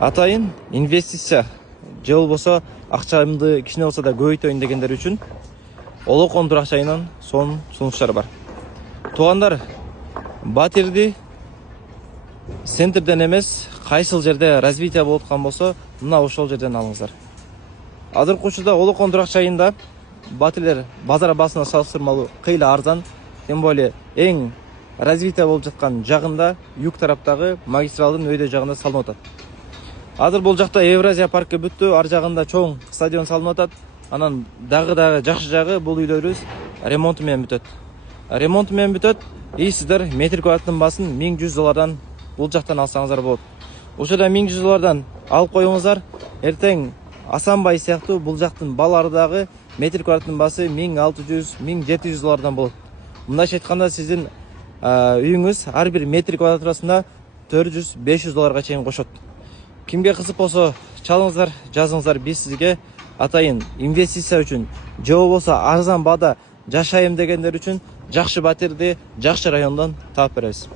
Атайын инвестиция же болбосо акчамды кичине болсо да көбөйтөйүн дегендер үчүн Олокон турак жайынан сонун сунуштар бар. Туугандар, батирди центрден эмес, кайсыл жерде развитие болуп аткан болсо, мына ошол жерден алыңыздар. Азыркы учурда Олокон турак жайында батирлер базар баасына салыштырмалуу кыйла арзан, тем более эң развитие болуп жаткан жагында, юг тараптагы магистралдын өйдө жагында салынып атат. Азыр бул жакта Евразия паркы бүттү, ар жагында чоң стадион салынып атат. Анан дагы жакшы жагы бул үйлөрүбүз ремонту менен бүтөт. Ремонту менен бүтөт. Сиздер метр квадраттын баасын $1100 бул жактан алсаңыздар болот. Ошода $1100 алып коюңуздар. Эртең Асанбай сыяктуу бул жактын балары дагы метр квадраттын баасы $1600-1700 болот. Мындайча айтканда сиздин үйүңүз ар бир метр квадратына $400-500 чейин кошот. Кимге кызык болсо чалыңыздар, жазыңыздар, биз сизге атайын инвестиция үчүн же болбосо арзан баада жашайм дегендер үчүн жакшы батирди жакшы райондон таап беребиз.